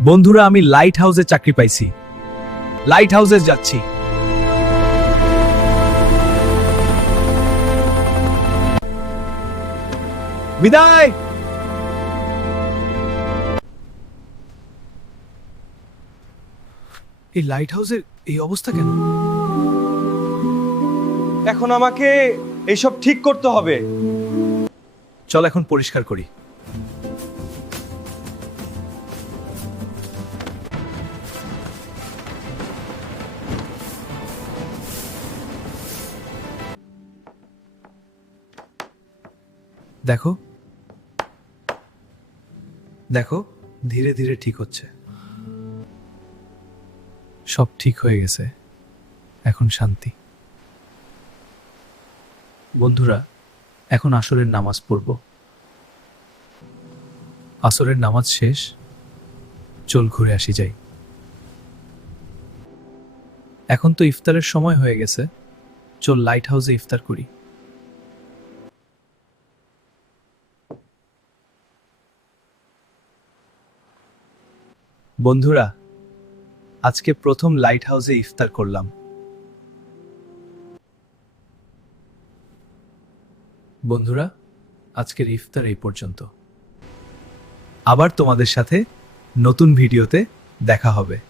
বন্ধুরা, আমি লাইট হাউসে চাকরি পাইছি। লাইট হাউসে যাচ্ছি। বিদায়। এই লাইট হাউসের এই অবস্থা কেন? এখন আমাকে এইসব ঠিক করতে হবে। চল এখন পরিষ্কার করি। দেখো দেখো, ধীরে ধীরে ঠিক হচ্ছে। সব ঠিক হয়ে গেছে, এখন শান্তি। বন্ধুরা, এখন আসরের নামাজ পড়ব। আসরের নামাজ শেষ, চল ঘুরে আসি যাই। এখন তো ইফতারের সময় হয়ে গেছে, চল লাইট হাউসে ইফতার করি। বন্ধুরা, আজকে প্রথম লাইট হাউসে ইফতার করলাম। বন্ধুরা, আজকের ইফতার এই পর্যন্ত। আবার তোমাদের সাথে নতুন ভিডিওতে দেখা হবে।